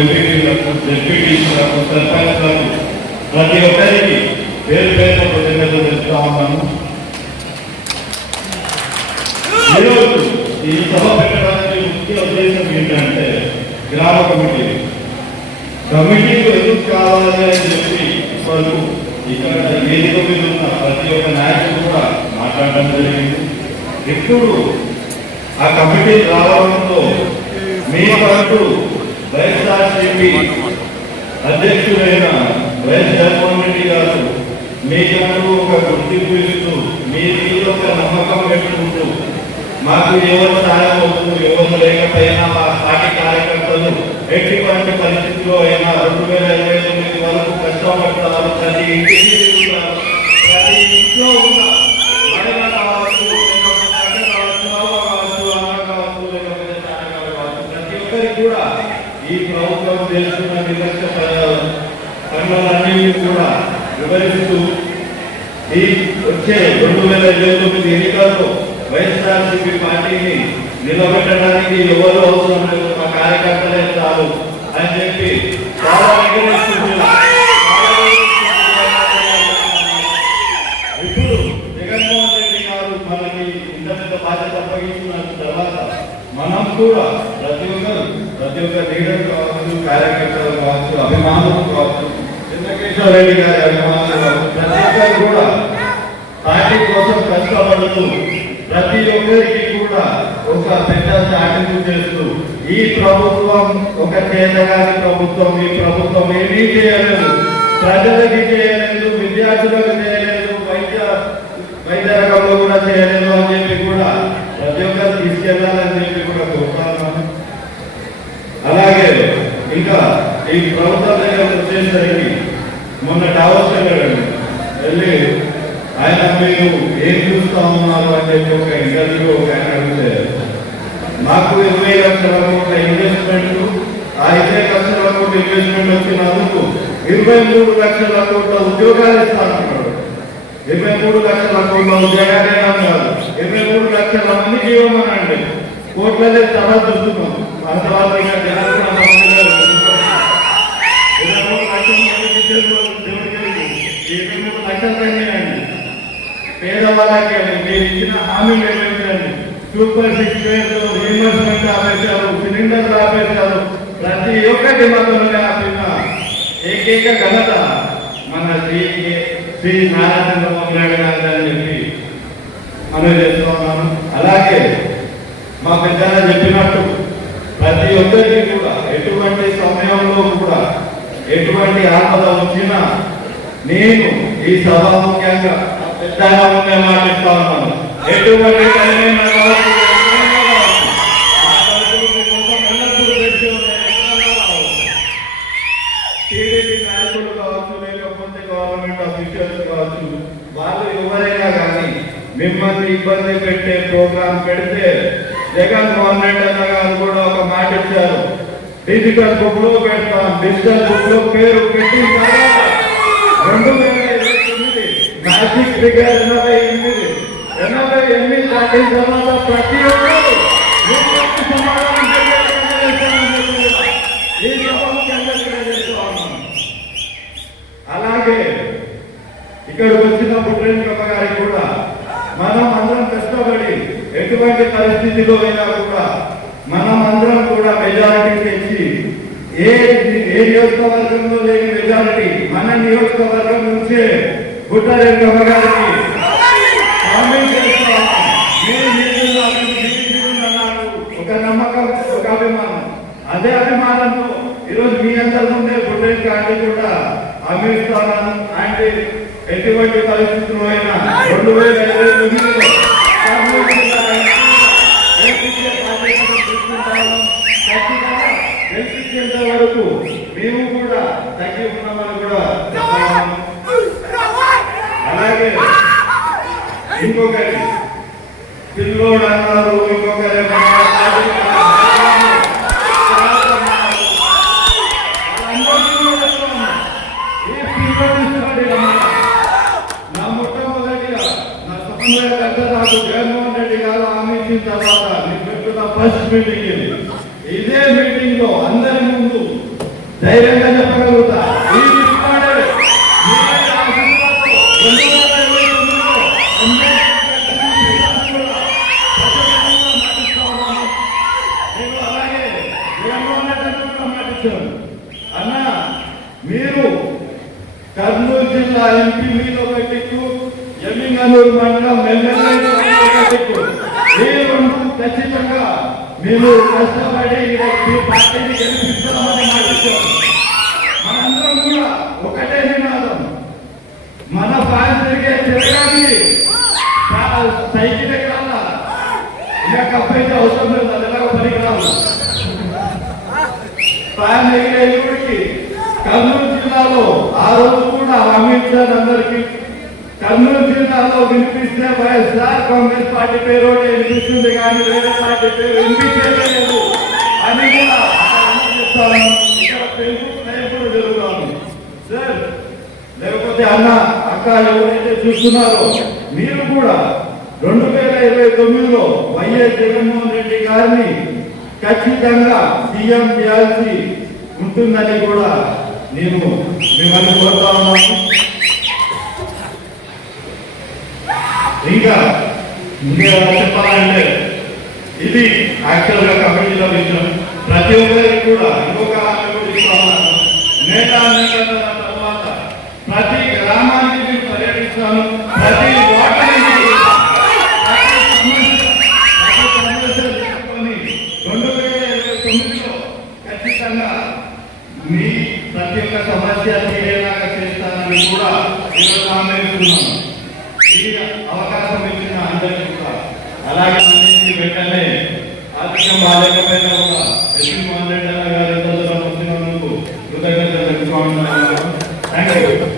ఎంపీటీసీలకు సర్పంచ్లకు ప్రతి ఒక్కరికి పేరు పేరు కృతజ్ఞతలు తెలుపుతా ఉన్నాను. ఈరోజు ఈ సభ పెట్టడానికి ముఖ్య ఉద్దేశం ఏంటంటే గ్రామ కమిటీ. కమిటీలు ఎందుకు కావాలి అని చెప్పి ఇప్పుడు ఇక్కడ వేదిక మీద ఉన్న ప్రతి ఒక్క నాయకుడు కూడా మాట్లాడడం జరిగింది. ఇప్పుడు ఆ కమిటీ రావడంతో మీ వరకు అధ్యక్షుడైన వైఎస్ జగన్మోహన్ రెడ్డి గారు మీకంటూ ఒక గుర్తింపు ఇస్తూ మీ మీద ఒక నమ్మకం పెట్టుకుంటూ మాకు ఎవరు సాయం అవుతుంది ఎవరు లేకపోయినా మా పార్టీ కార్యకర్తలు ఎటువంటి పరిస్థితుల్లో అయినా రెండు వేల ఇరవై తొమ్మిది వరకు కష్టపడతారు ప్రతి ఇంటికి ప్రతి ఇంట్లో ఉన్న కావచ్చు కావచ్చు ప్రతి ఒక్కరికి కూడా ఈ ప్రభుత్వం చేస్తున్న నిర్లక్ష్య పనులన్నింటినీ కూడా వివరిస్తూ ఈ వచ్చే రెండు వేల ఇరవై తొమ్మిది ఎన్నికల్లో వైఎస్ఆర్సీపీ పార్టీని నిలబెట్టడానికి ఎవరు అవసరం లేదు మా కార్యకర్తలే చాలు అని చెప్పి చాలా ఇప్పుడు జగన్మోహన్ రెడ్డి గారు మనకి ఇంత పెద్ద బాధ్యత అప్పగించిన తర్వాత మనం కూడా ప్రతి ఒక్కరు ప్రతి ఒక్క లీడర్ కావాలి కార్యకర్తలు కావచ్చు అభిమానులు కావచ్చు చంద్రకేశ్వర రెడ్డి గారి అభిమానులు కావచ్చు ప్రతి ఒక్కరు కూడా పార్టీ కోసం కష్టపడుతూ ప్రతి ఒక్కరికి కూడా ఒక పెద్ద సాటింపు చేస్తూ ఈ ప్రభుత్వం ఒక చేతగాని ప్రభుత్వం ఈ ప్రభుత్వం ఏమీ చేయలేదు. ప్రజలకి చేయలేదు విద్యార్థులకు చేయలేదు వైద్య వైద్య రంగంలో కూడా చేయలేదు అని చెప్పి కూడా ప్రతి ఒక్కరు తీసుకెళ్ళాలని చెప్పి కూడా కోరుతున్నాను అలాగే ఇంకా ఈ ప్రభుత్వం దగ్గర వచ్చేసరికి మొన్న డావోస్ వెళ్ళాడండి వెళ్ళి ఆయన మీరు ఏం చూస్తా ఉన్నారు అని చెప్పి ఒక ఇంటర్వ్యూ ఒక ఆయన అడిగితే నాకు ఇరవై లక్షల కోట్ల ఇన్వెస్ట్మెంట్ ఆ ఇరవై లక్షల కోట్ల ఇన్వెస్ట్మెంట్ వచ్చినందుకు ఇరవై మూడు లక్షల కోట్ల ఉద్యోగాలు ఇస్తానన్నాడు ఇరవై మూడు లక్షల కోట్ల ఉద్యోగాలే కాదు. ఇరవై మూడు లక్షల మందికి జీవమనండి. కోట్లనే చాలా చూస్తున్నాం అంతవరకు ఇంకా జనాలు కూడా నమ్మకం ఇరవై మూడు లక్షల మందికి ఇచ్చేది దేవుడికి తెలియదు. ఈ ఇరవై మూడు లక్షల పైనేనండి పేదవాళ్ళకి మీరు ఇచ్చిన హామీలు ఏమిటండి సూపర్ సిక్స్ రీఎంబర్స్మెంట్ ఆపేశారు సిలిండర్లు ఆపేశారు. ప్రతి ఒక్కటి మాత్రమే ఆపిన ఏకైక ఘనత మన శ్రీ శ్రీ నారా చంద్రబాబు నాయుడు గారు అని చెప్పి మనం చేస్తూ ఉన్నాను. అలాగే మా పెద్దలు చెప్పినట్టు ప్రతి ఒక్కరికి కూడా ఎటువంటి సమయంలో కూడా ఎటువంటి ఆపద వచ్చినా నేను ఈ సభాముఖ్యంగా పెద్దగా ఉండే మాటిస్తా ఉన్నాను ఎటువంటి టైమైనా కావచ్చు. టీడీపీ నాయకులు కావచ్చు లేకపోతే గవర్నమెంట్ అఫీషియల్స్ కావచ్చు వాళ్ళు ఎవరైనా కానీ మిమ్మల్ని ఇబ్బంది పెట్టే ప్రోగ్రాం పెడితే జగన్ గవర్నమెంట్ రెడ్డి అన్న గారు కూడా ఒక మాట ఇచ్చారు డిజిటల్ బుక్లో పెడతాం డిజిటల్ బుక్లో పేరు పెట్టి రెండు మ్యాజిక్ ఫిగర్ ఎనభై ఎనిమిది ఎనభై ఎనిమిది దాటిన తర్వాత ప్రతి ఒక్కరు ఎవరికి సమాధానం చెప్పేలాగా చేస్తామని చెప్పి ఈ అలాగే ఇక్కడికి వచ్చిన పుట్టినప్ప గారికి కూడా. మనం అందరం కష్టపడి ఎటువంటి పరిస్థితిలో అయినా కూడా మనం అందరం కూడా మెజారిటీ తెచ్చి ఏ ఏ నియోజకవర్గంలో లేని మెజారిటీ మన నియోజకవర్గం నుంచే పుట్టారెడ్డమ్మ గారికి కామెంట్ ఒక నమ్మకం ఒక అభిమానం అదే అభిమానంతో ఈరోజు మీ అందరి ముందే బుడ్డెన్ గాంధీ కూడా అభిస్తాను అంటే ఎటువంటి పరిస్థితుల్లో అయినా రెండు వేల ఇరవై తొమ్మిదిలో వరకు మేము కూడా తగ్గి ఉన్నామని కూడా చెప్తాము. అలాగే ఇంకొకరి పిల్లోడు అన్నారు ఇంకొకరి జగన్మోహన్ రెడ్డి గారు హామీ ఇచ్చిన తర్వాత నేను ఫస్ట్ మీటింగ్ ఇదే మీటింగ్లో అందరి ముందు ధైర్యంగా అన్న మీరు కర్నూలు జిల్లా ఎంపీ మీద ఒక టిక్కు ఎమ్మింగనూరు మండలం ఎమ్మెల్యే మీద ఖచ్చితంగా మీరు కష్టపడి ఈ పార్టీని గెలిపిస్తామని మాటిస్తాం మనందరం కూడా ఒకటే నినాదం మన ఫ్యాన్ తిరిగే తిరగాలి సైకిల్ ఎక్కాల ఇక కప్పైతే అవసరం లేదు అది ఎలాగో పనికి రాదు ఫ్యాన్ ఎగిరే కర్నూలు జిల్లాలో ఆ రోజు కూడా అమిత్ షా అందరికి. కర్నూలు జిల్లాలో వినిపిస్తే వైఎస్ఆర్ కాంగ్రెస్ పార్టీ పేరు వినిపిస్తుంది కానీ వేరే పార్టీ పేరు వినిపించలేదు. అని కూడా అక్కడ జరుగుతాను సార్ లేకపోతే అన్న అక్క ఎవరైతే చూస్తున్నారో మీరు కూడా రెండు వేల ఇరవై తొమ్మిదిలో వైఎస్ జగన్మోహన్ రెడ్డి గారిని ఖచ్చితంగా సీఎం చేయాల్సి ఉంటుందని కూడా నేను మిమ్మల్ని కోరుతా ఉన్నాను. ఇంకా చెప్పాలంటే ఇది యాక్చువల్గా కమిటీలో విషయం ప్రతి ఒక్కరికి కూడా ఇంకొక నేత తర్వాత ప్రతి గ్రామానికి పర్యటిస్తాను. ప్రతి క్రీడ అవకాశం ఇచ్చిన అందరికీ కూడా. అలాగే అందరికీ వెంటనే ఆర్థికం బాగాలేకపోయినా కూడా ఎస్పీ మోహన్ గారు ఎంతో కృతజ్ఞతలు తెలుసుకోవాలి థ్యాంక్ యూ